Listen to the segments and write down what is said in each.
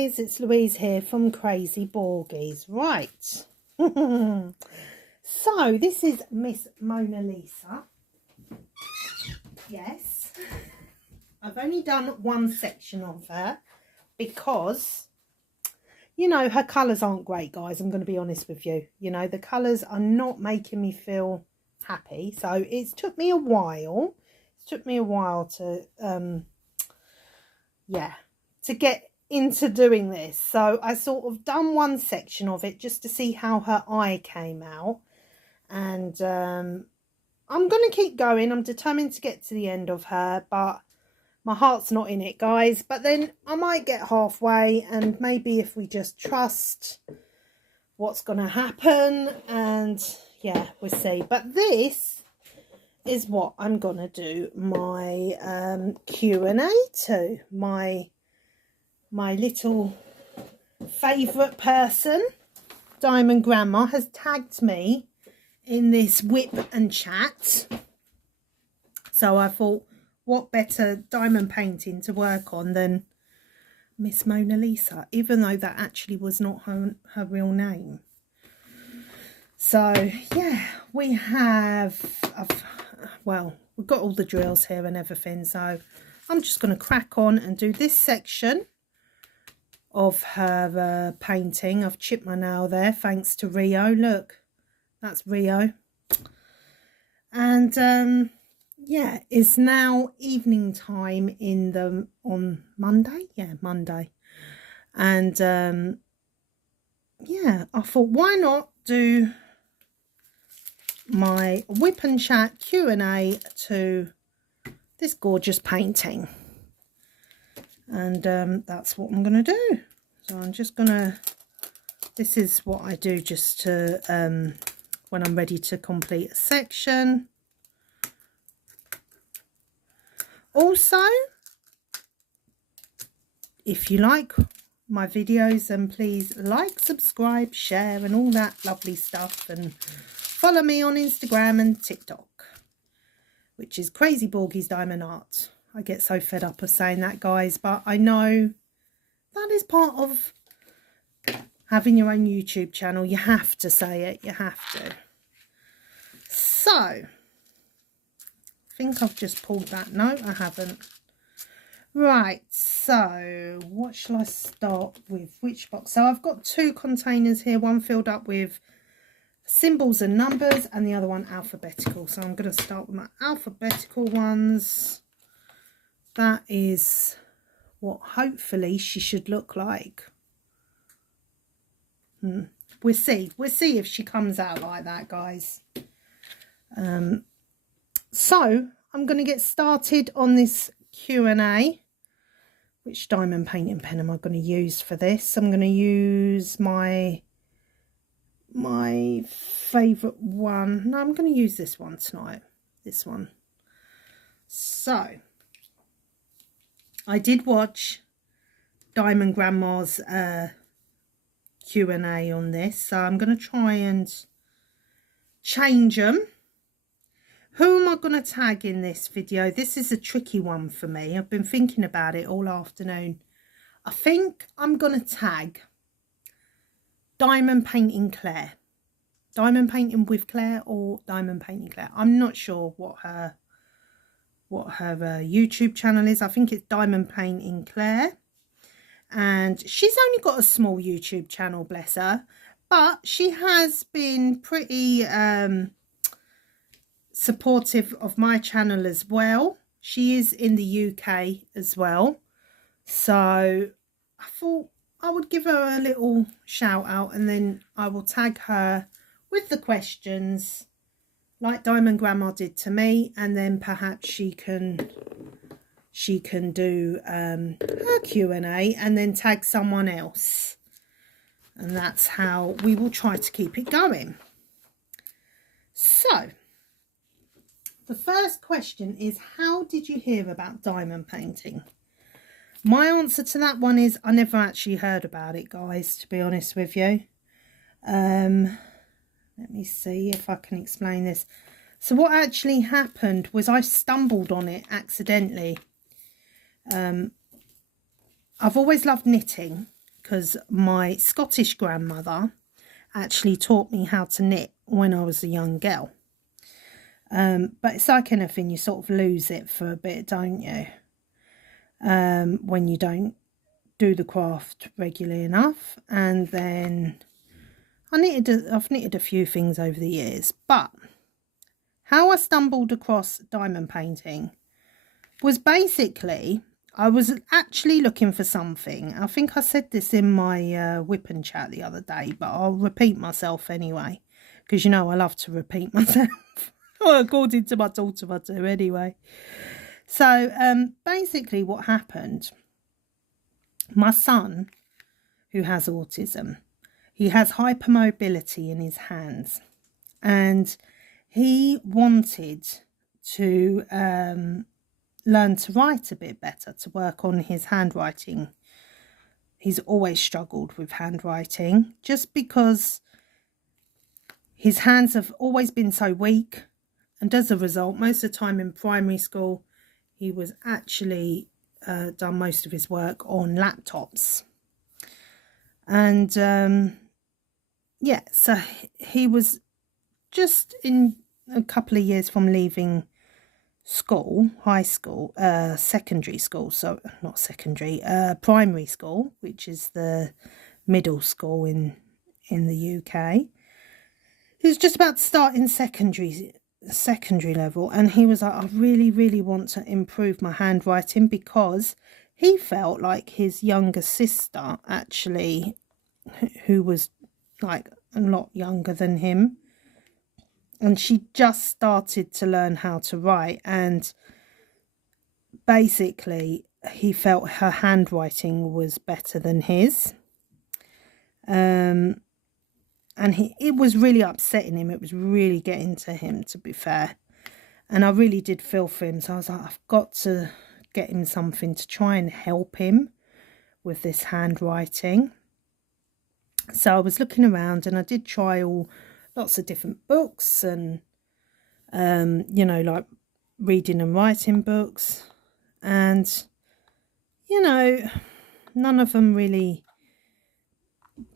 guys, it's Louise here from Crazy Borgies. Right, so this is Miss Mona Lisa. Yes, I've only done one section of her because, you know, her colours aren't great, guys. I'm going to be honest with you. You know, the colours are not making me feel happy. So it's took me a while. It took me a while to, to get into doing this. So I sort of done one section of it just to see how her eye came out. And I'm going to keep going. I'm determined to get to the end of her, but my heart's not in it, guys. But then I might get halfway, and maybe if we just trust what's going to happen, and yeah, we'll see. But this is what I'm going to do my Q&A to. My little favourite person, Diamond Grandma, has tagged me in this whip and chat. So I thought, what better diamond painting to work on than Miss Mona Lisa, even though that actually was not her real name. So yeah, we have, well, we've got all the drills here and everything. So I'm just going to crack on and do this section of her painting. I've chipped my nail there thanks to Rio. Look, that's Rio. And yeah, it's now evening time on Monday. Yeah, Monday. And yeah, I thought, why not do my whip and chat Q&A to this gorgeous painting. And that's what I'm going to do. So I'm just going to, this is what I do just to, when I'm ready to complete a section. Also, if you like my videos, then please like, subscribe, share and all that lovely stuff. And follow me on Instagram and TikTok, which is Crazy Borgies Diamond Art. I get so fed up of saying that, guys, but I know that is part of having your own YouTube channel. You have to say it. You have to. So, I think I've just pulled that. No, I haven't. Right, so what shall I start with? Which box? So I've got two containers here. One filled up with symbols and numbers and the other one alphabetical. So I'm going to start with my alphabetical ones. That is what hopefully she should look like. We'll see. We'll see if she comes out like that, guys. So I'm going to get started on this Q&A. Which diamond painting pen am I going to use for this? I'm going to use my favourite one. No, I'm going to use this one tonight. This one. So I did watch Diamond Grandma's Q&A on this, so I'm going to try and change them. Who am I going to tag in this video? This is a tricky one for me. I've been thinking about it all afternoon. I think I'm going to tag Diamond Painting Claire. Diamond Painting with Claire or Diamond Painting Claire. I'm not sure what her YouTube channel is. I think it's Diamond Painting Claire. And she's only got a small YouTube channel, bless her. But she has been pretty supportive of my channel as well. She is in the UK as well. So I thought I would give her a little shout out, and then I will tag her with the questions like Diamond Grandma did to me, and then perhaps she can do her Q&A and then tag someone else, and that's how we will try to keep it going. So the first question is, how did you hear about diamond painting? My answer to that one is I never actually heard about it, guys, to be honest with you. Let me see if I can explain this. So what actually happened was I stumbled on it accidentally. I've always loved knitting, because my Scottish grandmother actually taught me how to knit when I was a young girl. But it's like anything, you sort of lose it for a bit, don't you? When you don't do the craft regularly enough. And then I've knitted a few things over the years, but how I stumbled across diamond painting was basically, I was actually looking for something. I think I said this in my whip and chat the other day, but I'll repeat myself anyway, because you know I love to repeat myself. Well, according to my daughter, I do anyway. So basically what happened, my son, who has autism, he has hypermobility in his hands, and he wanted to learn to write a bit better, to work on his handwriting. He's always struggled with handwriting just because his hands have always been so weak, and as a result, most of the time in primary school, he was actually done most of his work on laptops. And yeah, so he was just in a couple of years from leaving school, secondary school, so not secondary, primary school, which is the middle school in the UK. He was just about to start in secondary level, and he was like, I really want to improve my handwriting, because he felt like his younger sister, actually, who was like a lot younger than him, and she just started to learn how to write, and basically he felt her handwriting was better than his. And it was really upsetting him. It was really getting to him, to be fair. And I really did feel for him. So I was like, I've got to get him something to try and help him with this handwriting. So I was looking around, and I did try lots of different books, and you know, like reading and writing books, and you know, none of them really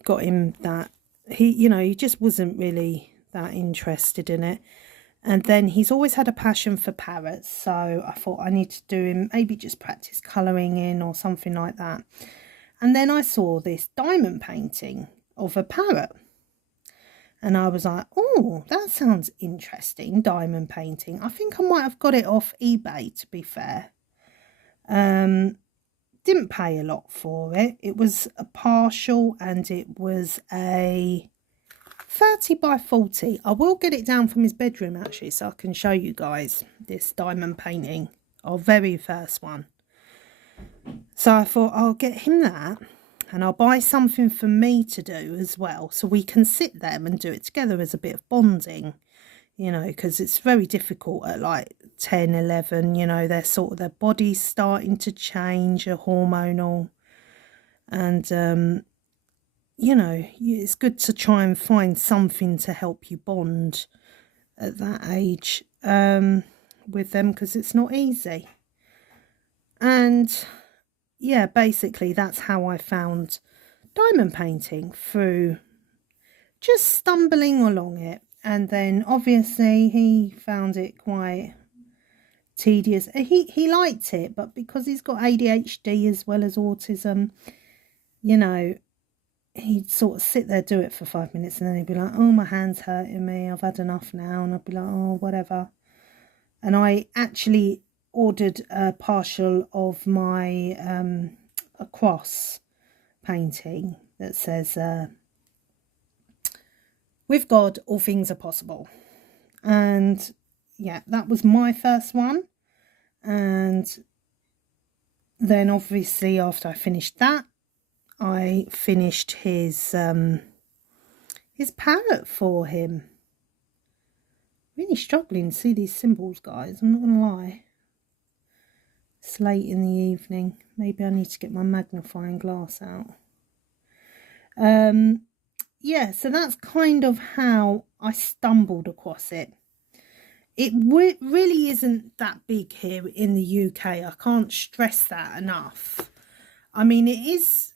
got him that. He just wasn't really that interested in it. And then he's always had a passion for parrots, so I thought I need to do him, maybe just practice colouring in or something like that. And then I saw this diamond painting of a parrot, and I was like, oh, that sounds interesting, diamond painting. I think I might have got it off eBay, to be fair. Didn't pay a lot for it. It was a partial, and it was a 30 by 40. I will get it down from his bedroom, actually, so I can show you guys this diamond painting, our very first one. So I thought I'll get him that, and I'll buy something for me to do as well, so we can sit there and do it together as a bit of bonding, you know, because it's very difficult at like 10, 11, you know, their body's starting to change, hormonal, and you know, it's good to try and find something to help you bond at that age with them, because it's not easy. And yeah, basically that's how I found diamond painting, through just stumbling along it. And then obviously he found it quite tedious. He liked it, but because he's got ADHD as well as autism, you know, he'd sort of sit there, do it for 5 minutes, and then he'd be like, oh, my hand's hurting me, I've had enough now. And I'd be like, oh, whatever. And I actually ordered a partial of my a cross painting that says, with God, all things are possible. And yeah, that was my first one. And then obviously after I finished that, I finished his parrot for him. Really struggling to see these symbols, guys, I'm not gonna lie. It's late in the evening. Maybe I need to get my magnifying glass out. Yeah, so that's kind of how I stumbled across it. It really isn't that big here in the UK. I can't stress that enough. I mean, it is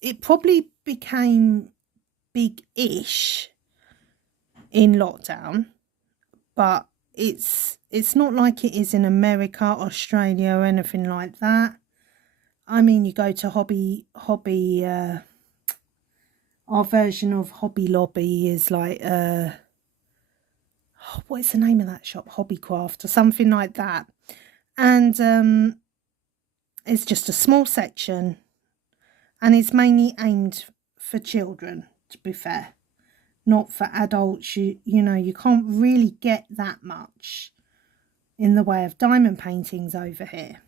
it probably became big-ish in lockdown, but it's not like it is in America, Australia, or anything like that. I mean, you go to hobby our version of Hobby Lobby is like what is the name of that shop? Hobbycraft or something like that. And it's just a small section, and it's mainly aimed for children, to be fair, not for adults. You know, you can't really get that much in the way of diamond paintings over here.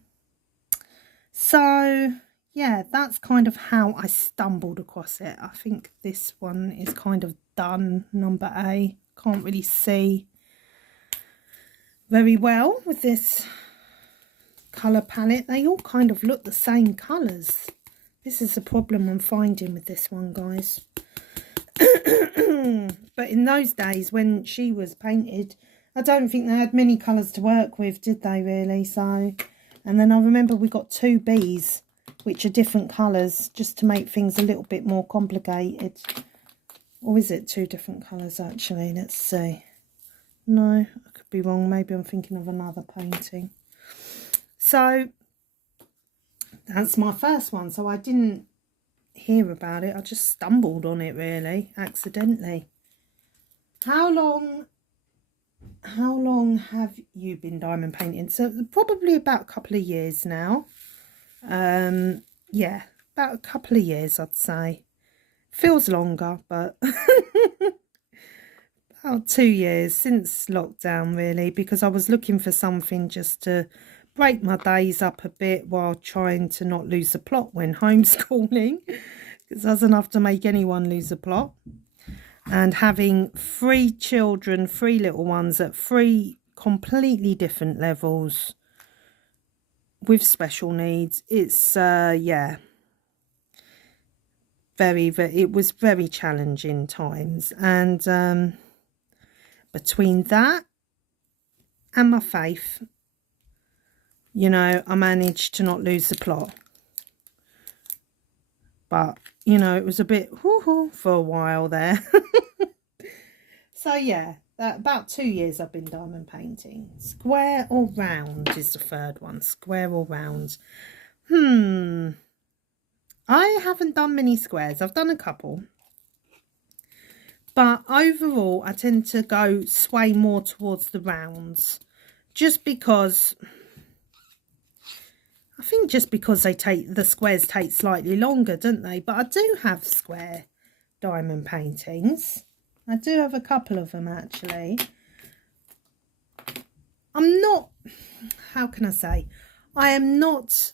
So yeah, that's kind of how I stumbled across it. I think this one is kind of done, number A. Can't really see very well with this colour palette. They all kind of look the same colours. This is the problem I'm finding with this one, guys. But in those days when she was painted, I don't think they had many colours to work with, did they really? So, and then I remember we got 2 Bs, which are different colours, just to make things a little bit more complicated. Or is it 2 different colours actually? Let's see. No, I could be wrong. Maybe I'm thinking of another painting. So that's my first one. So I didn't hear about it. I just stumbled on it really, accidentally. How long have you been diamond painting? So probably about a couple of years now. Yeah, about a couple of years, I'd say. Feels longer, but about 2 years since lockdown really, because I was looking for something just to break my days up a bit while trying to not lose the plot when homeschooling, because that's enough to make anyone lose the plot. And having 3 children, 3 little ones at 3 completely different levels with special needs, it's yeah, it was very challenging times. And between that and my faith, you know, I managed to not lose the plot. But, you know, it was a bit whoo-hoo for a while there. So, yeah, about 2 years I've been diamond painting. Square or round is the third one. Square or round. I haven't done many squares. I've done a couple. But overall, I tend to sway more towards the rounds. Just because... I think just because the squares take slightly longer, don't they? But I do have square diamond paintings. I do have a couple of them actually. I'm not, how can I say? I am not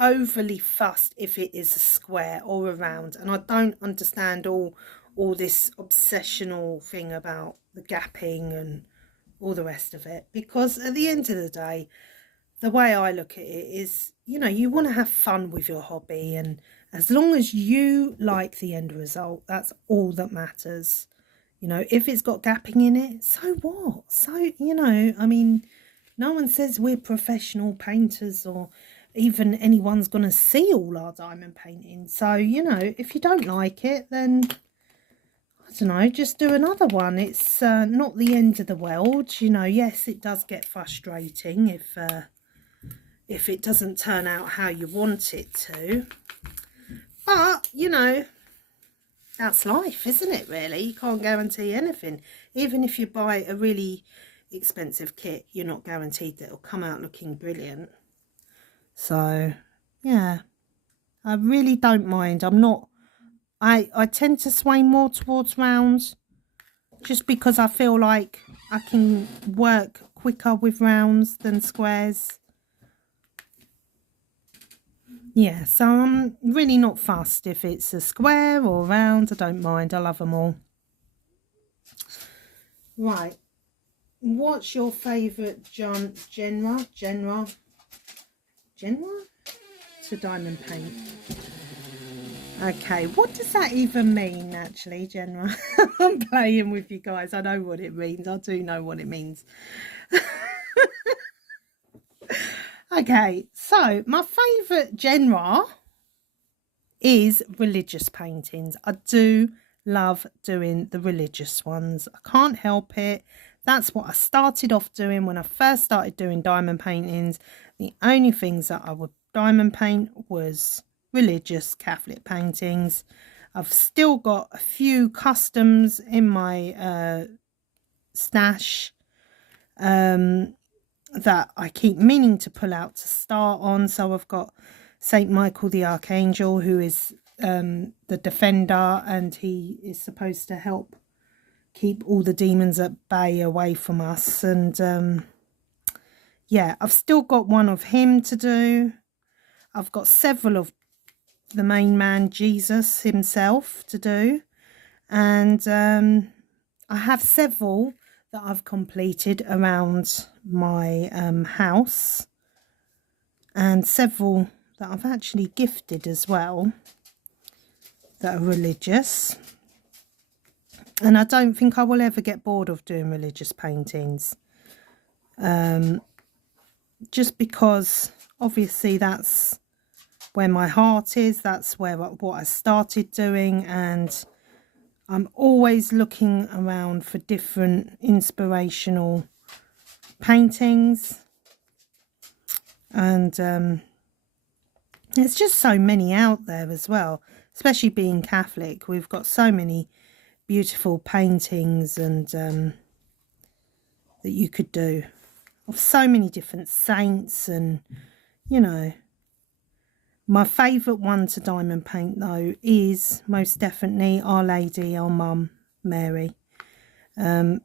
overly fussed if it is a square or a round, and I don't understand all this obsessional thing about the gapping and all the rest of it, because at the end of the day, the way I look at it is, you know, you want to have fun with your hobby, and as long as you like the end result, that's all that matters. You know, if it's got gapping in it, so what? So, you know, I mean, no one says we're professional painters or even anyone's going to see all our diamond paintings. So, you know, if you don't like it, then, I don't know, just do another one. It's not the end of the world. You know, yes, it does get frustrating if it doesn't turn out how you want it to. But, you know, that's life, isn't it, really? You can't guarantee anything. Even if you buy a really expensive kit, you're not guaranteed that it'll come out looking brilliant. So, yeah, I really don't mind. I'm not... I tend to sway more towards rounds just because I feel like I can work quicker with rounds than squares. Yeah, so I'm really not fussed if it's a square or round. I don't mind. I love them all. Right. What's your favourite genre to diamond paint? Okay, what does that even mean, actually, genre? I'm playing with you guys. I know what it means. I do know what it means. Okay, so my favourite genre is religious paintings. I do love doing the religious ones. I can't help it. That's what I started off doing when I first started doing diamond paintings. The only things that I would diamond paint was religious Catholic paintings. I've still got a few customs in my stash that I keep meaning to pull out to start on. So I've got Saint Michael the Archangel, who is the defender, and he is supposed to help keep all the demons at bay away from us. And yeah, I've still got one of him to do. I've got several of the main man, Jesus himself, to do. And I have several that I've completed around my house, and several that I've actually gifted as well that are religious. And I don't think I will ever get bored of doing religious paintings, just because obviously that's where my heart is, that's where what I started doing, and I'm always looking around for different inspirational paintings. And there's just so many out there as well, especially being Catholic. We've got so many beautiful paintings and that you could do of so many different saints. And you know, my favourite one to diamond paint though is most definitely Our Lady, our mum Mary,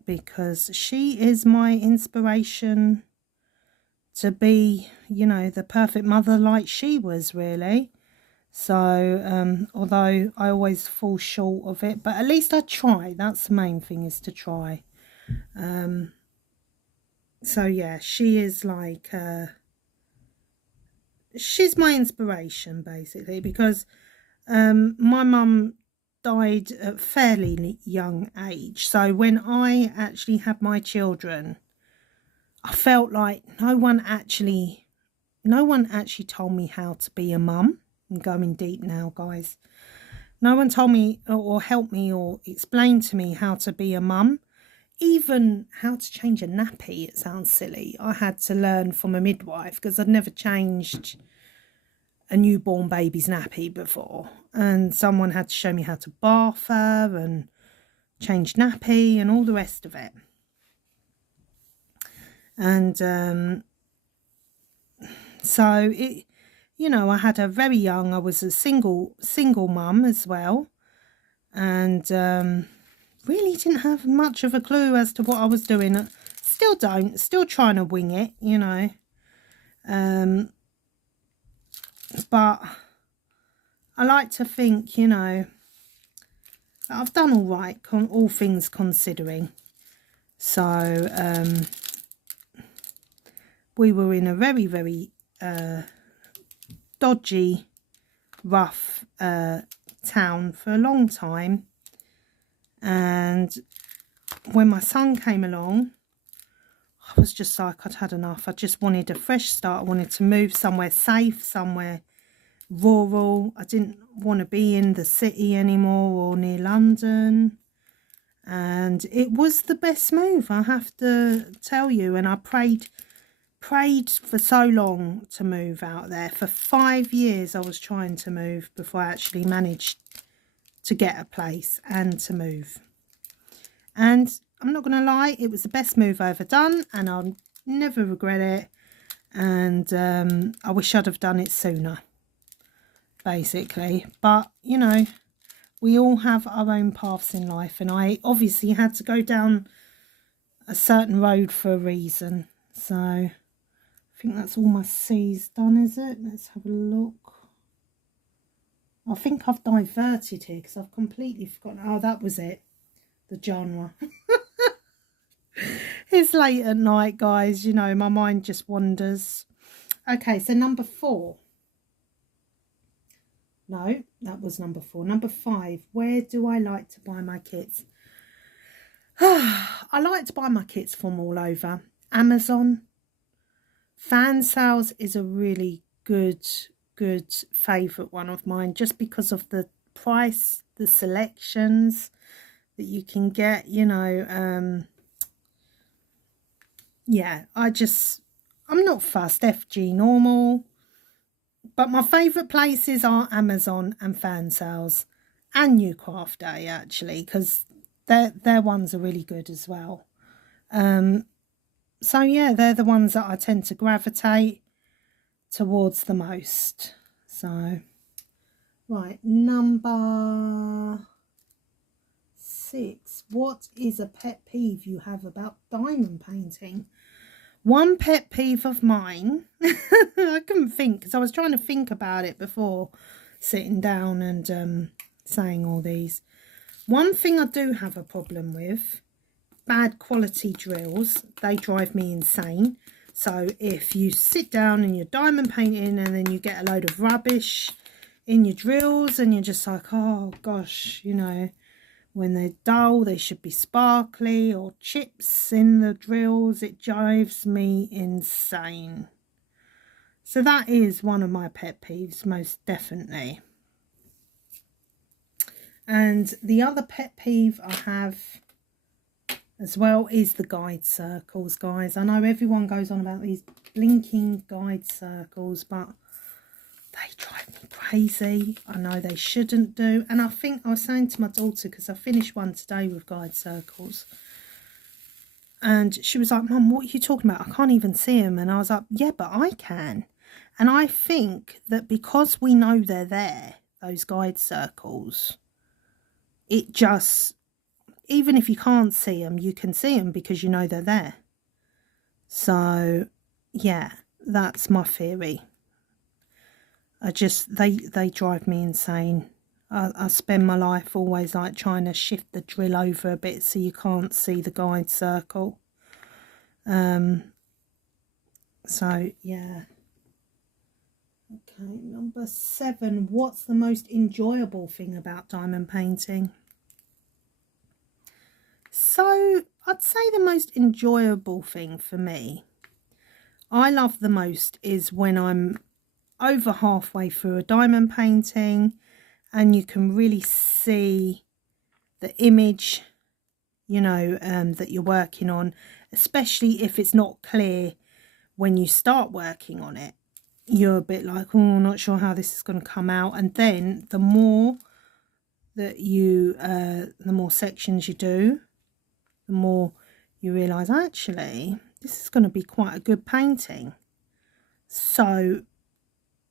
because she is my inspiration to be, you know, the perfect mother like she was, really. So although I always fall short of it, but at least I try. That's the main thing, is to try. So yeah, she is like she's my inspiration basically, because my mum died at a fairly young age. So when I actually had my children, I felt like no one actually told me how to be a mum. I'm going deep now, guys. No one told me or helped me or explained to me how to be a mum. Even how to change a nappy. It sounds silly. I had to learn from a midwife, because I'd never changed a newborn baby's nappy before. And someone had to show me how to bath her and change nappy and all the rest of it. And so it, you know, I had her very young. I was a single mum as well, and really didn't have much of a clue as to what I was doing. Still don't. Still trying to wing it, you know. But I like to think, you know, that I've done all right, all things considering. So we were in a very, very dodgy, rough town for a long time. And when my son came along, I was just like, I'd had enough. I just wanted a fresh start. I wanted to move somewhere safe, somewhere rural. I didn't want to be in the city anymore or near London. And it was the best move, I have to tell you. And I prayed for so long to move out there. For 5 years I was trying to move before I actually managed to get a place and to move. And I'm not going to lie, it was the best move I ever done, and I'll never regret it. And I wish I'd have done it sooner, basically. But, you know, we all have our own paths in life, and I obviously had to go down a certain road for a reason. So I think that's all my C's done, is it? Let's have a look. I think I've diverted here because I've completely forgotten. Oh, that was it. The genre. It's late at night, guys. You know, my mind just wanders. Okay, so number 4. No, that was number 4. Number 5. Where do I like to buy my kits? I like to buy my kits from all over. Amazon. Fan sales is a really good good favourite one of mine, just because of the price, the selections that you can get, you know. Yeah, I'm not fussed. FG normal. But my favourite places are Amazon and fan sales and New Craft Day, actually, because their ones are really good as well. So yeah, they're the ones that I tend to gravitate towards the most. So right, number 6. What is a pet peeve you have about diamond painting? One pet peeve of mine, I couldn't think because I was trying to think about it before sitting down and saying all these. One thing I do have a problem with, bad quality drills. They drive me insane. So if you sit down and you're diamond painting and then you get a load of rubbish in your drills and you're just like, oh gosh, you know, when they're dull, they should be sparkly, or chips in the drills. It drives me insane. So that is one of my pet peeves, most definitely. And the other pet peeve I have as well is the guide circles, guys. I know everyone goes on about these blinking guide circles, but they drive me crazy. I know they shouldn't do. And I think I was saying to my daughter, because I finished one today with guide circles, and she was like, Mum, what are you talking about? I can't even see them. And I was like, yeah, but I can. And I think that because we know they're there, those guide circles, it just, even if you can't see them, you can see them because you know they're there. So yeah, that's my theory. They drive me insane. I spend my life always like trying to shift the drill over a bit so you can't see the guide circle. So yeah. Okay, number 7. What's the most enjoyable thing about diamond painting? So I'd say the most enjoyable thing for me, I love the most, is when I'm over halfway through a diamond painting and you can really see the image, you know, that you're working on, especially if it's not clear when you start working on it. You're a bit like, oh, not sure how this is going to come out. And then the more that you, the more sections you do, the more you realise, actually, this is going to be quite a good painting. So,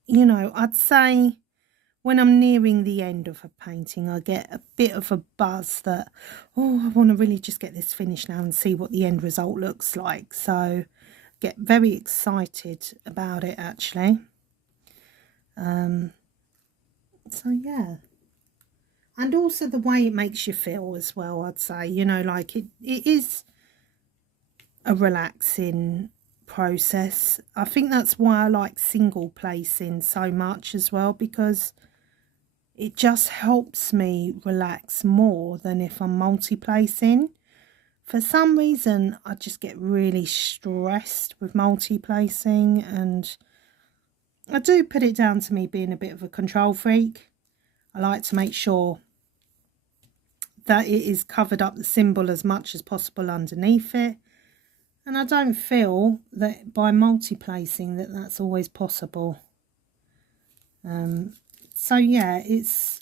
you know, I'd say when I'm nearing the end of a painting, I get a bit of a buzz that, oh, I want to really just get this finished now and see what the end result looks like. So get very excited about it, actually. So yeah. And also the way it makes you feel as well, I'd say, you know, like it is a relaxing process. I think that's why I like single placing so much as well, because it just helps me relax more than if I'm multi-placing. For some reason, I just get really stressed with multi-placing, and I do put it down to me being a bit of a control freak. I like to make sure that it is covered up the symbol as much as possible underneath it. And I don't feel that by multi-placing that's always possible. So yeah, it's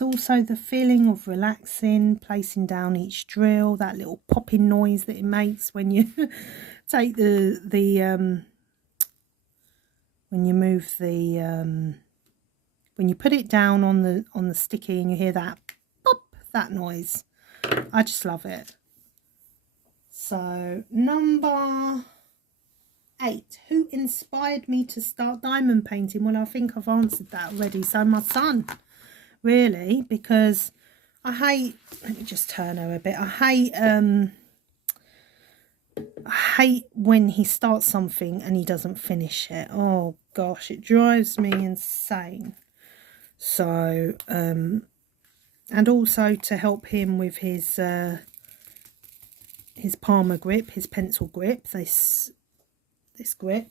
also the feeling of relaxing, placing down each drill, that little popping noise that it makes when you take when you move the when you put it down on the sticky and you hear that pop, that noise. I just love it. So number 8, who inspired me to start diamond painting? Well, I think I've answered that already. So my son, really, because I hate, let me just turn her a bit, I hate when he starts something and he doesn't finish it. Oh gosh, it drives me insane. So and also to help him with his palmer grip, his pencil grip, this grip.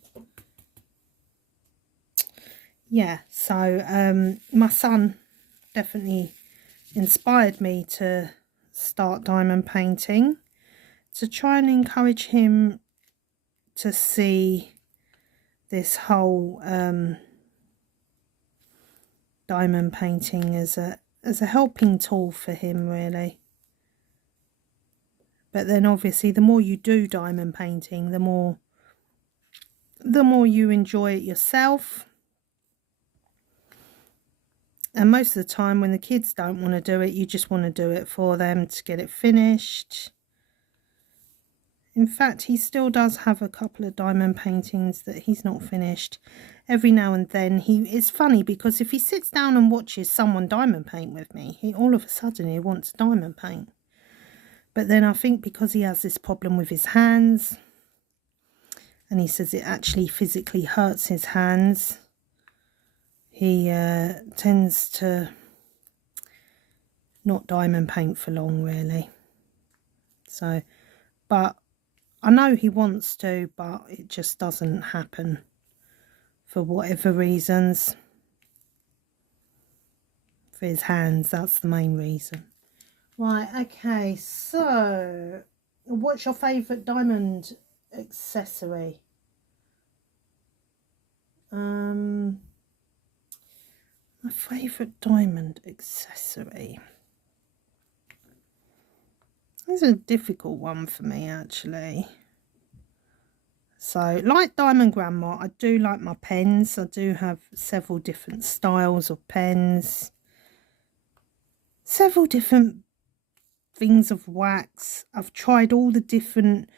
yeah, so my son definitely inspired me to start diamond painting, to try and encourage him to see this whole diamond painting as a helping tool for him, really. But then obviously the more you do diamond painting, the more you enjoy it yourself. And most of the time when the kids don't want to do it, you just want to do it for them to get it finished. In fact, he still does have a couple of diamond paintings that he's not finished. Every now and then, it's funny because if he sits down and watches someone diamond paint with me, all of a sudden he wants diamond paint. But then I think because he has this problem with his hands, and he says it actually physically hurts his hands, he tends to not diamond paint for long, really. So, but I know he wants to, but it just doesn't happen for whatever reasons. For his hands, that's the main reason. Right, okay, so what's your favourite diamond accessory? My favourite diamond accessory. This is a difficult one for me, actually. So, like Diamond Grandma, I do like my pens. I do have several different styles of pens. Several different things of wax. I've tried all the different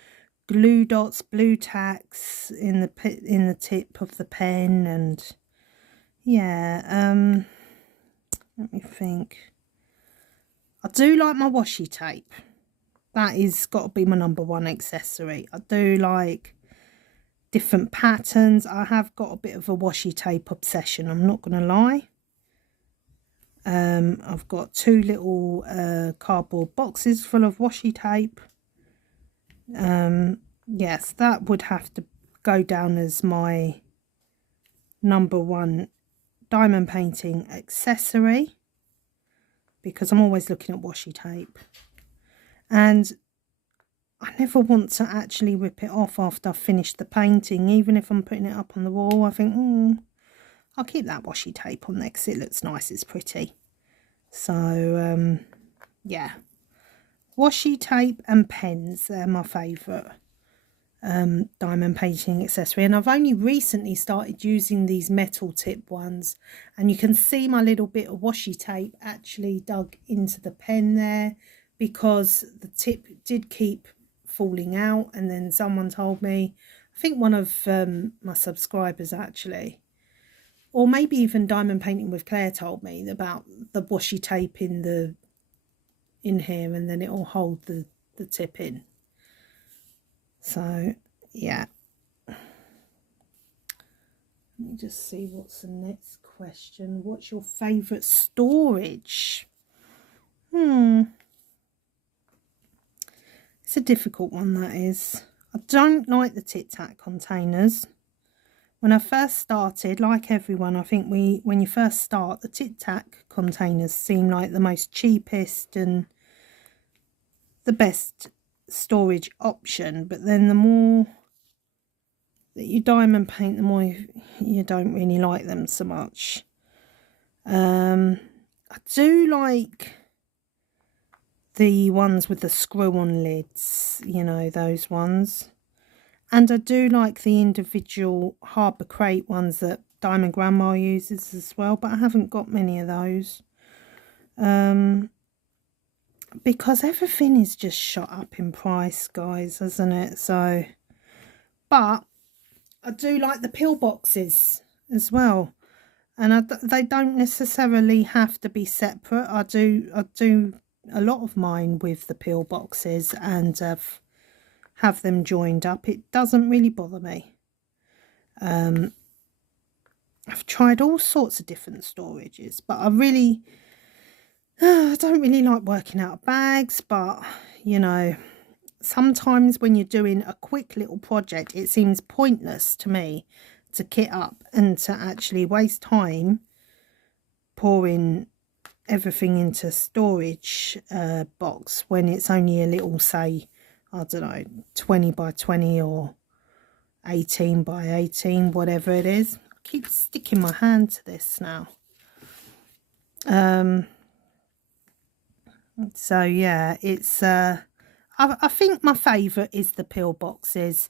glue dots, blue tacks in the tip of the pen, and yeah, let me think. I do like my washi tape. That is got to be my #1 accessory. I do like different patterns. I have got a bit of a washi tape obsession, I'm not going to lie. I've got 2 little cardboard boxes full of washi tape. Yes, that would have to go down as my #1 diamond painting accessory, because I'm always looking at washi tape. And I never want to actually rip it off after I've finished the painting. Even if I'm putting it up on the wall, I think, I'll keep that washi tape on there because it looks nice, it's pretty. So, yeah. Washi tape and pens, they're my favourite diamond painting accessory. And I've only recently started using these metal tip ones. And you can see my little bit of washi tape actually dug into the pen there, because the tip did keep falling out. And then someone told me, I think one of my subscribers actually, or maybe even Diamond Painting with Claire, told me about the washi tape in here, and then it will hold the tip in. So yeah, let me just see what's the next question. What's your favourite storage? It's a difficult one, that is. I don't like the Tic Tac containers. When I first started, like everyone, I think when you first start, the Tic Tac containers seem like the most cheapest and the best storage option. But then the more that you diamond paint, the more you don't really like them so much. I do like the ones with the screw-on lids, you know, those ones. And I do like the individual Harbour Crate ones that Diamond Grandma uses as well, but I haven't got many of those. Because everything is just shot up in price, guys, hasn't it? So, but I do like the pill boxes as well. And they don't necessarily have to be separate. I do a lot of mine with the pill boxes and have them joined up. It doesn't really bother me. I've tried all sorts of different storages, but I don't really like working out of bags. But you know, sometimes when you're doing a quick little project, it seems pointless to me to kit up and to actually waste time pouring everything into storage box when it's only a little, say, I don't know, 20 by 20 or 18 by 18, whatever it is. I keep sticking my hand to this now. So yeah, it's I think my favourite is the pill boxes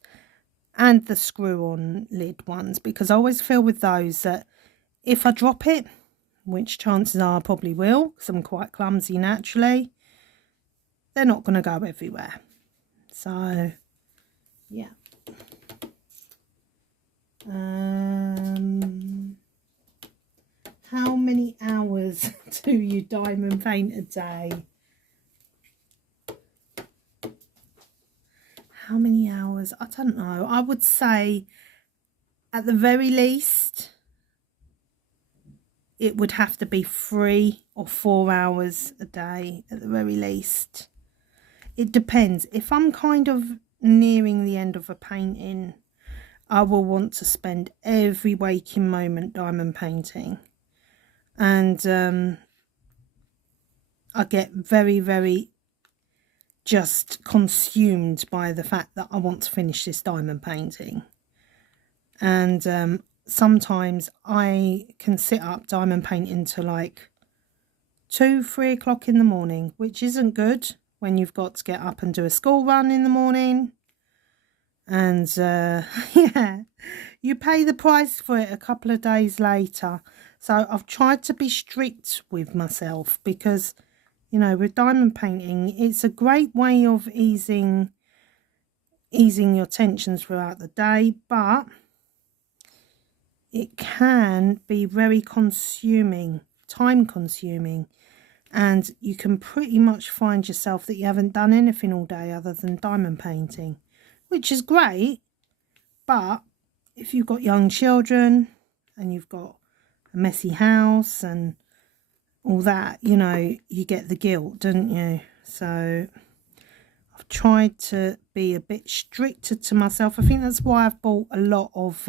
and the screw-on lid ones, because I always feel with those that if I drop it, which chances are I probably will because I'm quite clumsy naturally, they're not going to go everywhere. So yeah. How many hours do you diamond paint a day? How many hours? I don't know. I would say at the very least it would have to be 3 or 4 hours a day at the very least. It depends. If I'm kind of nearing the end of a painting, I will want to spend every waking moment diamond painting. And I get very, very just consumed by the fact that I want to finish this diamond painting. And sometimes I can sit up diamond painting to like 2-3 o'clock in the morning, which isn't good when you've got to get up and do a school run in the morning. And yeah, you pay the price for it a couple of days later. So I've tried to be strict with myself because, you know, with diamond painting, it's a great way of easing your tensions throughout the day, but it can be very consuming, time consuming, and you can pretty much find yourself that you haven't done anything all day other than diamond painting, which is great. But if you've got young children and you've got a messy house and all that, you know, you get the guilt, don't you? So I've tried to be a bit stricter to myself. I think that's why I've bought a lot of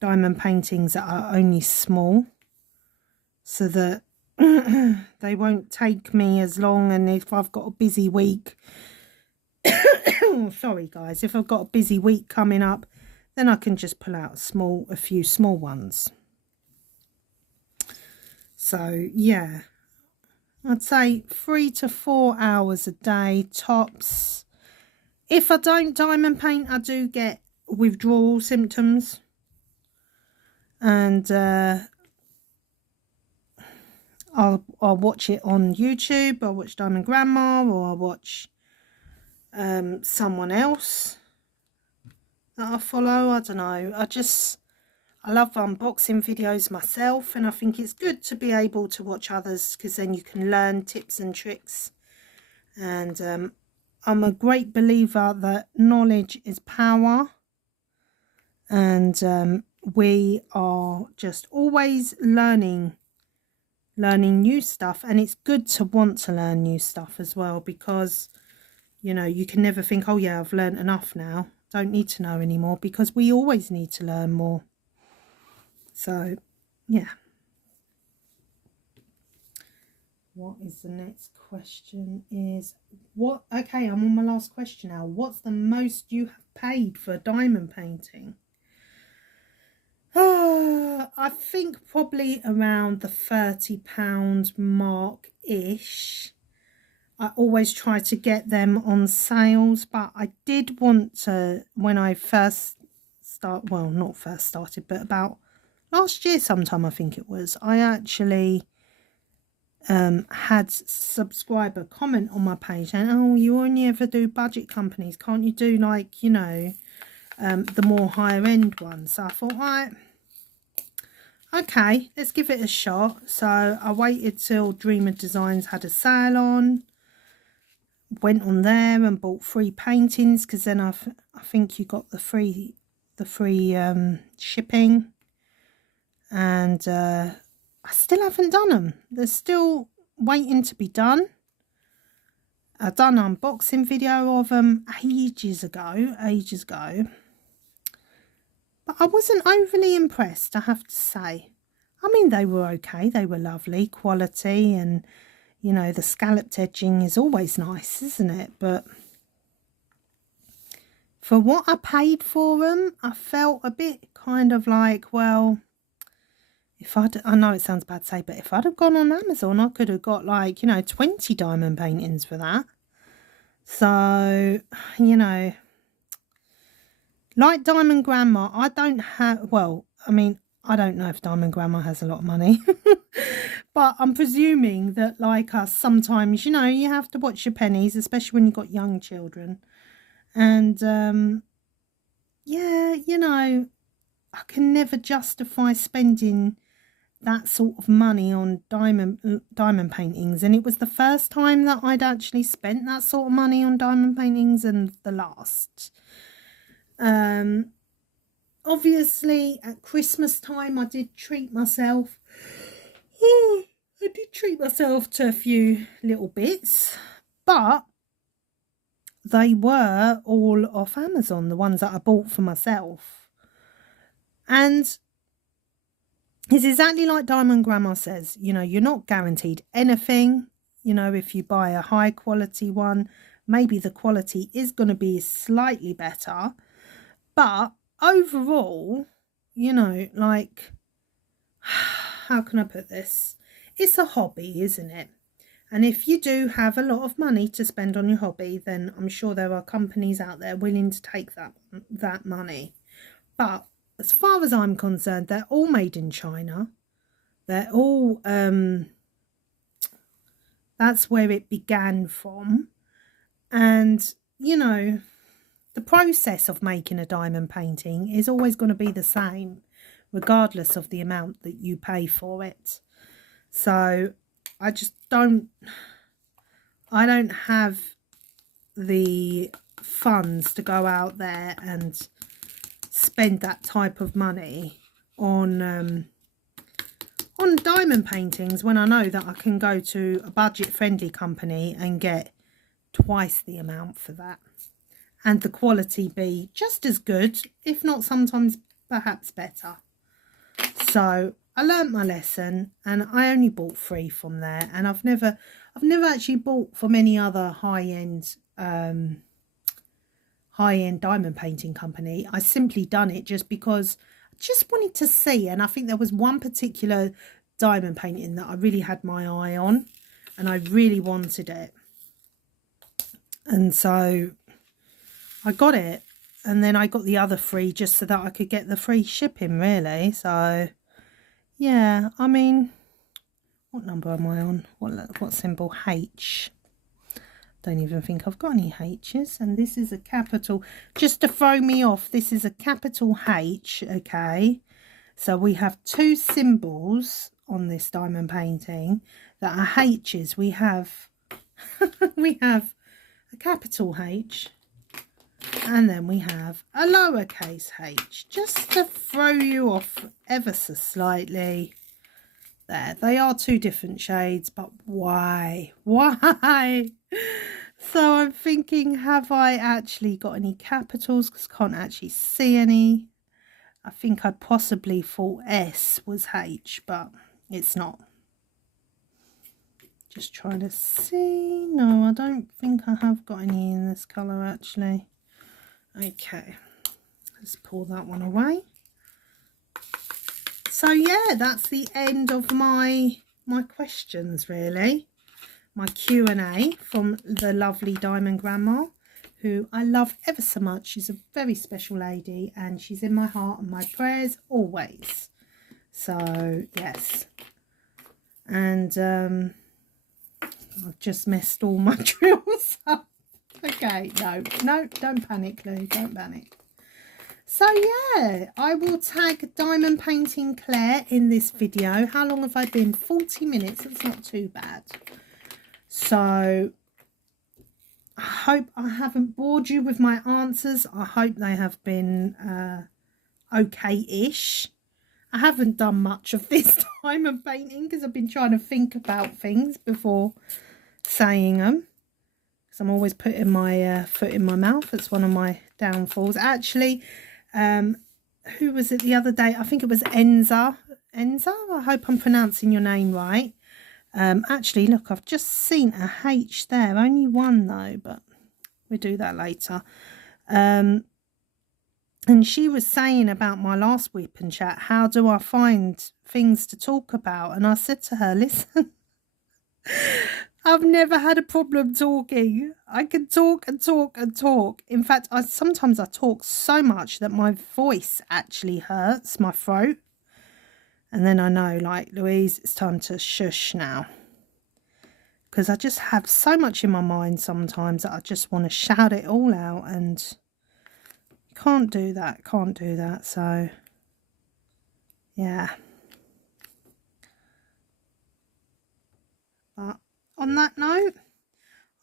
diamond paintings that are only small, so that they won't take me as long. And if I've got a busy week, sorry guys, if I've got a busy week coming up, then I can just pull out a few small ones. So yeah, I'd say 3 to 4 hours a day tops. If I don't diamond paint, I do get withdrawal symptoms, and I'll watch it on YouTube. I'll watch Diamond Grandma, or I'll watch someone else that I follow. I don't know. I love unboxing videos myself, and I think it's good to be able to watch others, because then you can learn tips and tricks. And I'm a great believer that knowledge is power, and we are just always learning new stuff, and it's good to want to learn new stuff as well, because, you know, you can never think, oh yeah, I've learned enough now, don't need to know anymore, because we always need to learn more. So yeah. What is the next question? Okay, I'm on my last question now. What's the most you have paid for diamond painting? I think probably around the £30 mark-ish. I always try to get them on sales, but I did want to, when I first started, well, not first started, but about last year sometime, I think it was, I actually had subscriber comment on my page and, oh, you only ever do budget companies, can't you do, like, you know, the more higher end ones? So I thought, right, okay, let's give it a shot. So I waited till Dreamer Designs had a sale on, went on there and bought 3 paintings, because then I think you got the free shipping. And I still haven't done them. They're still waiting to be done. I've done an unboxing video of them ages ago. But I wasn't overly impressed, I have to say. I mean, they were okay. They were lovely quality, and, you know, the scalloped edging is always nice, isn't it? But for what I paid for them, I felt a bit kind of like, well, if I know it sounds bad to say, but if I'd have gone on Amazon, I could have got, like, you know, 20 diamond paintings for that. So, you know, like Diamond Grandma, I don't have, well, I mean, I don't know if Diamond Grandma has a lot of money, but I'm presuming that, like us, sometimes, you know, you have to watch your pennies, especially when you've got young children. And, yeah, you know, I can never justify spending that sort of money on diamond paintings. And it was the first time that I'd actually spent that sort of money on diamond paintings, and the last. Obviously at Christmas time I did treat myself. I did treat myself to a few little bits, but they were all off Amazon, the ones that I bought for myself. And it's exactly like Diamond Grandma says, you know, you're not guaranteed anything. You know, if you buy a high quality one, maybe the quality is going to be slightly better, but overall, you know, like, how can I put this? It's a hobby, isn't it? And if you do have a lot of money to spend on your hobby, then I'm sure there are companies out there willing to take that money. But as far as I'm concerned, they're all made in China. They're all, that's where it began from. And, you know, the process of making a diamond painting is always going to be the same, regardless of the amount that you pay for it. So I don't have the funds to go out there and spend that type of money on diamond paintings, when I know that I can go to a budget-friendly company and get twice the amount for that, and the quality be just as good, if not sometimes perhaps better. So I learnt my lesson, and I only bought 3 from there, and I've never actually bought from any other high-end diamond painting company. I simply done it just because I just wanted to see, and I think there was one particular diamond painting that I really had my eye on, and I really wanted it, and so I got it, and then I got the other 3 just so that I could get the free shipping, really. So yeah, I mean, what number am I on? What symbol? H. Don't even think I've got any H's. And this is a capital, just to throw me off, this is a capital H, okay? So we have 2 symbols on this diamond painting that are H's. We have we have a capital H, and then we have a lowercase h, just to throw you off ever so slightly. There, they are 2 different shades, but why? Why? So I'm thinking, have I actually got any capitals? Because I can't actually see any. I think I possibly thought S was H, but it's not. Just trying to see. No, I don't think I have got any in this colour, actually. Okay, let's pull that one away. So yeah, that's the end of my questions, really. My Q&A from the lovely Diamond Grandma, who I love ever so much. She's a very special lady, and she's in my heart and my prayers always. So yes, and I've just messed all my drills up. Okay, no, don't panic, Lou, don't panic. So yeah, I will tag Diamond Painting Claire in this video. How long have I been? 40 minutes, that's not too bad. So I hope I haven't bored you with my answers. I hope they have been okay-ish. I haven't done much of this diamond painting because I've been trying to think about things before saying them. Because I'm always putting my foot in my mouth. It's one of my downfalls. Actually, who was it the other day? I think it was Enza. Enza, I hope I'm pronouncing your name right. Actually, look, I've just seen a H there. Only one though, but we'll do that later. And she was saying about my last whip and chat, how do I find things to talk about? And I said to her, listen, I've never had a problem talking. I can talk and talk and talk. In fact, sometimes I talk so much that my voice actually hurts, my throat. And then I know, like, Louise, it's time to shush now. Because I just have so much in my mind sometimes that I just want to shout it all out. And can't do that. So, yeah. But on that note,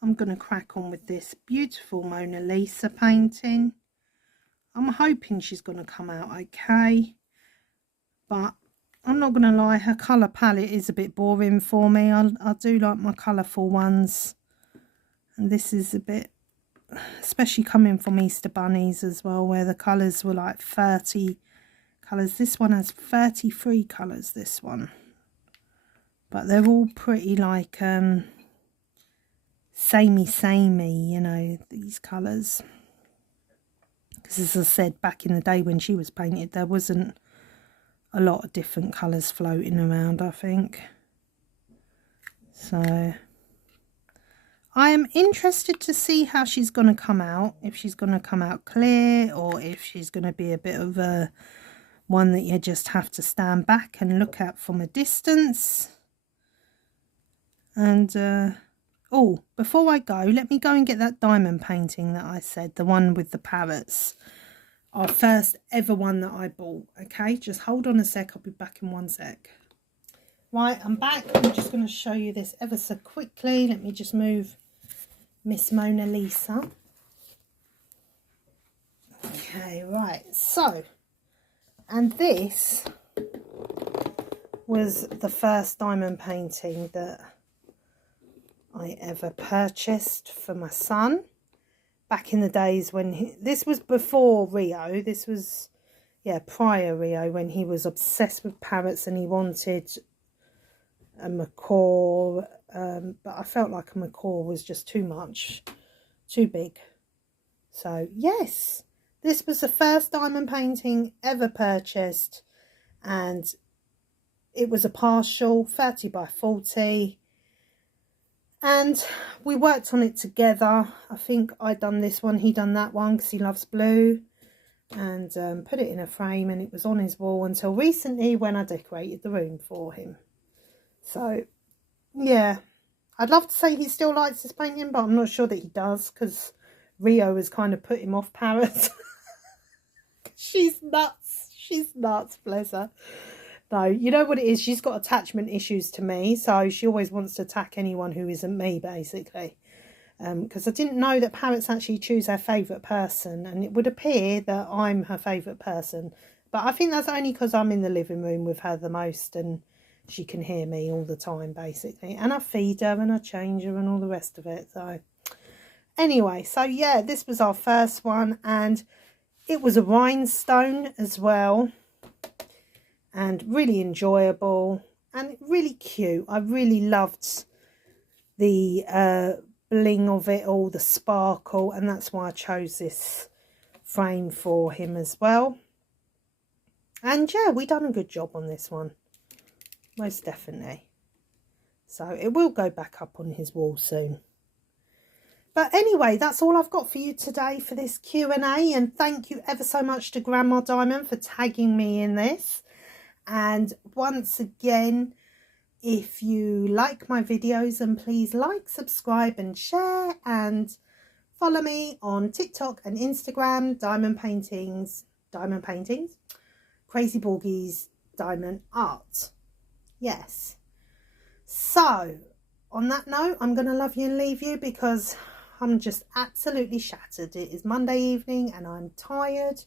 I'm going to crack on with this beautiful Mona Lisa painting. I'm hoping she's going to come out okay. But I'm not going to lie, her colour palette is a bit boring for me. I do like my colourful ones. And this is a bit, especially coming from Easter bunnies as well, where the colours were like 30 colours. This one has 33 colours, this one. But they're all pretty like samey, you know, these colours. Because as I said, back in the day when she was painted, there wasn't a lot of different colours floating around, I think. So I am interested to see how she's going to come out. If she's going to come out clear, or if she's going to be a bit of a one that you just have to stand back and look at from a distance. And oh, before I go, let me go and get that diamond painting that I said, the one with the parrots. Our first ever one that I bought. Okay, just hold on a sec, I'll be back in 1 sec. Right, I'm back. I'm just going to show you this ever so quickly. Let me just move Miss Mona Lisa. Okay, right, so, and this was the first diamond painting that I ever purchased for my son. Back in the days when this was before Rio, this was, yeah, prior Rio, when he was obsessed with parrots and he wanted a macaw, but I felt like a macaw was just too much, too big. So yes, this was the first diamond painting ever purchased, and it was a partial 30 by 40. And we worked on it together. I think I done this one, he done that one because he loves blue. And put it in a frame, and it was on his wall until recently when I decorated the room for him. So, yeah. I'd love to say he still likes this painting, but I'm not sure that he does, because Rio has kind of put him off parrots. She's nuts, bless her. No, you know what it is, she's got attachment issues to me, so she always wants to attack anyone who isn't me, basically. Because I didn't know that parrots actually choose their favourite person, and it would appear that I'm her favourite person. But I think that's only because I'm in the living room with her the most, and she can hear me all the time, basically. And I feed her, and I change her, and all the rest of it. So, anyway, so yeah, this was our first one, and it was a rhinestone as well. And really enjoyable and really cute. I really loved the bling of it all, the sparkle, and that's why I chose this frame for him as well. And yeah, we done a good job on this one, most definitely. So it will go back up on his wall soon. But anyway, that's all I've got for you today for this Q&A, and thank you ever so much to Grandma Diamond for tagging me in this. And once again, if you like my videos, then please like, subscribe and share, and follow me on TikTok and Instagram, Diamond Paintings, Crazy Borgies, Diamond Art. Yes. So, on that note, I'm going to love you and leave you because I'm just absolutely shattered. It is Monday evening and I'm tired.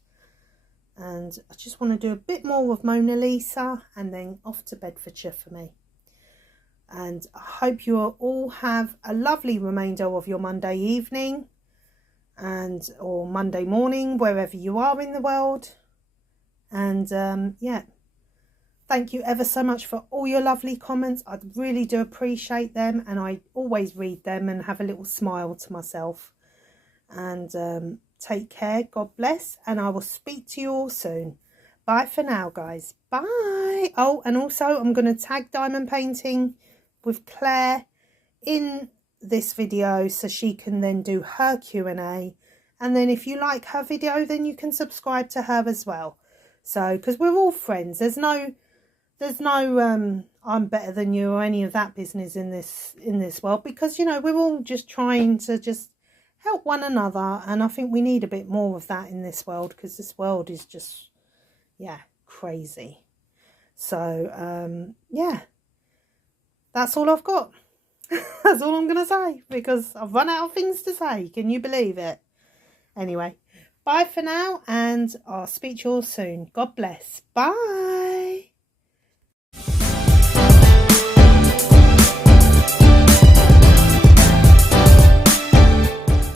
And I just want to do a bit more of Mona Lisa and then off to Bedfordshire for me. And I hope you all have a lovely remainder of your Monday evening or Monday morning, wherever you are in the world. And yeah, thank you ever so much for all your lovely comments. I really do appreciate them, and I always read them and have a little smile to myself. And take care, God bless, and I will speak to you all soon. Bye for now, guys. Bye. Oh, and also I'm going to tag Diamond Painting with Claire in this video so she can then do her Q&A. And then if you like her video, then you can subscribe to her as well. So, because we're all friends. There's no I'm better than you or any of that business in this world, because, you know, we're all just trying to just help one another, and I think we need a bit more of that in this world, because this world is just, yeah, crazy. So yeah, that's all I've got. That's all I'm gonna say, because I've run out of things to say. Can you believe it? Anyway, bye for now, and I'll speak to you all soon. God bless. Bye.